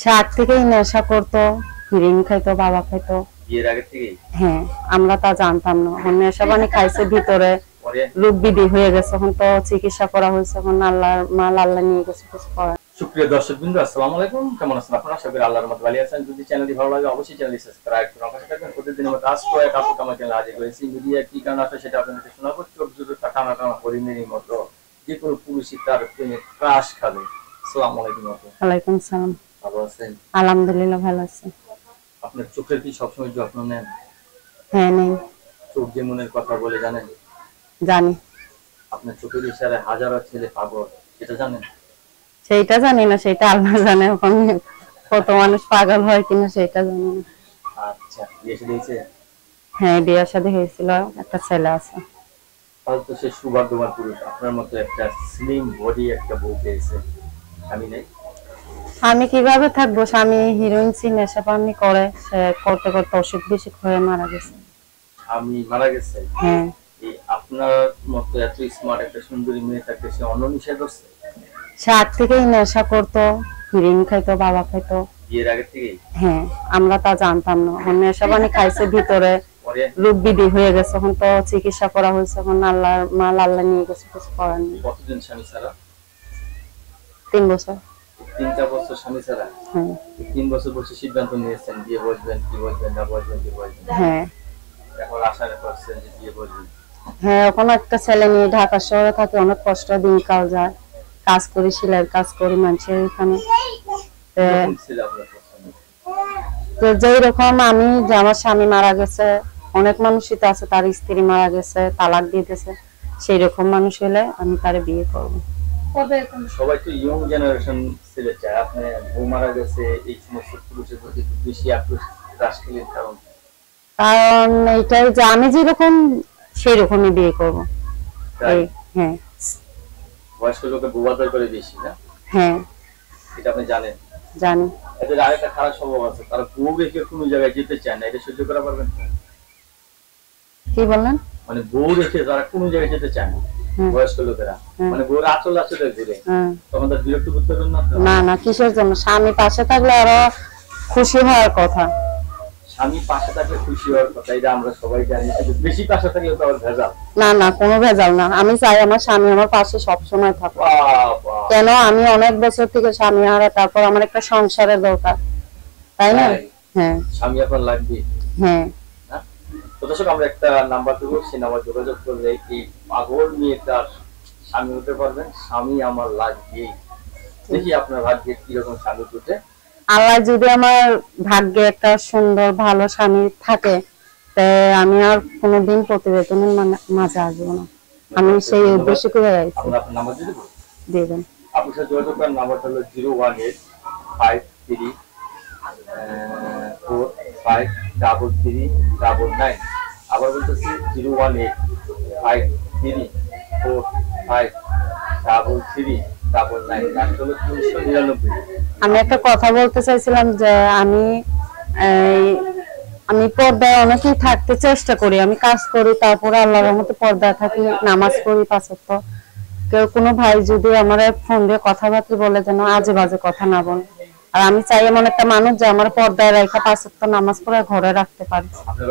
সে আগ থেকেই নেশা করতো, হিরিন খাইতো, বাবা খাইতো। বিয়ের আগে থেকেই? হ্যাঁ, আমরা তা জানতাম না। এখন নেশা পানি খাইছে ভিতরে, রোগ বিধি হয়ে গেছে। এখন তো চিকিৎসা করা হয়েছে, এখন আল্লাহর মাল আল্লাহ নিয়ে গেছে, কিছু করার। সুপ্রিয় দর্শকবৃন্দ, আসসালামু আলাইকুম। কেমন আছেন আপনারা? আশা করি আল্লাহর রহমতে ভালো আছেন। যদি চ্যানেলটি ভালো লাগে অবশ্যই চ্যানেলটি সাবস্ক্রাইব করুন। আমার সাথে থাকবেন প্রতিদিনের মতো। আজকে এক আপু আমার চ্যানেল হাজির করেছি। মিডিয়া কি কারণে আসলে সেটা আপনাদেরকে শোনাবো। চোখ জুড়ে টানা টানা হরিণের মতো যে কোনো পুরুষই তার প্রেমে ক্রাশ খাবে। আসসালামু আলাইকুম আপু। ওয়ালাইকুম সালাম। ভালো আছেন? আলহামদুলিল্লাহ ভালো আছি। আপনার চোখের কি সবসময় যত্ন নেন? হ্যাঁ, নেই। চোখ যে মনের কথা বলে জানেন? জানি। আপনার চোখের ইশারায় হাজারো ছেলে পাগল, সেটা জানেন? সেইটা জানি না, সেটা আল্লাহ জানে। এখন কত মানুষ পাগল হয় কিনা সেটা জানি না। আচ্ছা, বিয়ে শাদী হয়েছে? হ্যাঁ, বিয়ে শাদী হয়েছিল, একটা ছেলে আছে। তাহলে তো সে সৌভাগ্যবান পুরুষ, আপনার মতো একটা স্লিম বডি একটা বউ পেয়েছে। আমি নেই? আমি কিভাবে থাকবো? স্বামী হিরোইন নেশা পানি করে, সে করতে করতে অসুখ বিসুখ হয়ে মারা গেছে। আমি মারা গেছে? হ্যাঁ। এই আপনার মতো এত স্মার্ট একটা সুন্দরী মেয়ে থাকতে সে অন্য নেশা করছে? সে আগ থেকেই নেশা করতো, হিরিন খাইতো, বাবা খাইতো। বিয়ের আগে থেকেই? হ্যাঁ, আমরা তা জানতাম না। এখন নেশা পানি খাইছে ভিতরে, রোগ বিধি হয়ে গেছে। এখন তো চিকিৎসা করা হয়েছে, এখন আল্লাহর মাল আল্লাহ নিয়ে গেছে, কিছু করার নেই। কতদিন স্বামী ছাড়া? 3 বছর। 3-4 বছর স্বামী ছাড়া? হ্যাঁ। 3 বছর বসে সিদ্ধান্ত নিয়েছেন বিয়ে বসবেন কি বসবেন না, বসবেন কি বসবেন? হ্যাঁ। এখন আশা করছেন যে বিয়ে বসবেন? হ্যাঁ, এখন একটা ছেলে নিয়ে ঢাকা শহরে থাকে, অনেক কষ্ট, দিনকাল যায়। কাজ করি, সেলাইয়ের কাজ করি মানুষের এখানে। তো যেই রকম আমি, যে আমার স্বামী মারা গেছে, অনেক মানুষই তো আছে তার স্ত্রী মারা গেছে, তালাক দিতেছে, সেই রকম মানুষ হলে আমি তারে বিয়ে করবো। সবাই তো ইয়ং জেনারেশন ছেলে চায়। আপনি বউ মারা গেছে, এই সমস্ত পুরুষের প্রতি বেশি আক্রোশ ক্রাশ খেলেন কারণ? কারণ এইটাই যে আমি যেরকম সেই রকমই বিয়ে করবো। তাই? হ্যাঁ। বয়স্ক লোকের বউ আদর করে বেশি, না? হ্যাঁ, এটা আপনি জানেন? জানি। এদের আরেকটা খারাপ স্বভাব আছে, তারা বউ রেখে কোনো জায়গায় যেতে চায় না। এটা সহ্য করা পারবেন? কি বললেন? মানে বউ রেখে তারা কোনো জায়গায় যেতে চায় না বয়স্ক লোকেরা, মানে বউর আচল আচলে ঘুরে, তখন তার বিরক্ত করতে পারবেন না? না না, কিসের জন্য? স্বামী পাশে থাকলে আরো খুশি হওয়ার কথা। স্বামী পাশে থাকলে খুশি হওয়ার কথা, এটা আমরা সবাই জানি, কিন্তু বেশি পাশে থাকলে তো আবার ভেজাল। না না, কোনো ভেজাল না। আমি চাই আমার স্বামী আমার পাশে সবসময় থাকুক। কেন? আমি অনেক বছর থেকে স্বামী হারা, তারপর আমার একটা সংসারের দরকার, তাই না? হ্যাঁ। স্বামী আপনার লাগবে? হ্যাঁ। তো দর্শক, আমরা একটা নাম্বার দেবো, সেই নাম্বার যোগাযোগ করলে এই পাগল মেয়েটার স্বামী হতে পারবেন। স্বামী আমার লাগবে। দেখি আপনার ভাগ্যে কিরকম স্বামী জুটে। আল্লাহ যদি আমার ভাগ্যে একটা সুন্দর ভালো স্বামী থাকে, আমি আর কোনোদিন প্রতিবেদনের মাঝে আসবো না। আমি সেই উদ্দেশ্য করে আইছি। আপনার নাম্বার দিয়ে দেবো? দেবেন। আপনার সাথে যোগাযোগ করার নাম্বারটা হলো 01853453399। আবার বলতেছি 01853453399। আমি একটা কথা বলতে চাইছিলাম যে আমি পর্দায় অনেকেই থাকতে চেষ্টা করি, আমি কাজ করি, তারপরে আল্লাহর রহমতে পর্দায় থাকি, নামাজ পড়ি 5 ওয়াক্ত। কেউ কোনো ভাই যদি আমার ফোন দিয়ে কথাবার্তা বলে, যেন আজে বাজে কথা না বলে। আর আমি চাই এমন একটা মানুষ যে আমার পর্দায় রেখা 5 ওয়াক্ত নামাজ পড়ে ঘরে রাখতে পারে। আপনার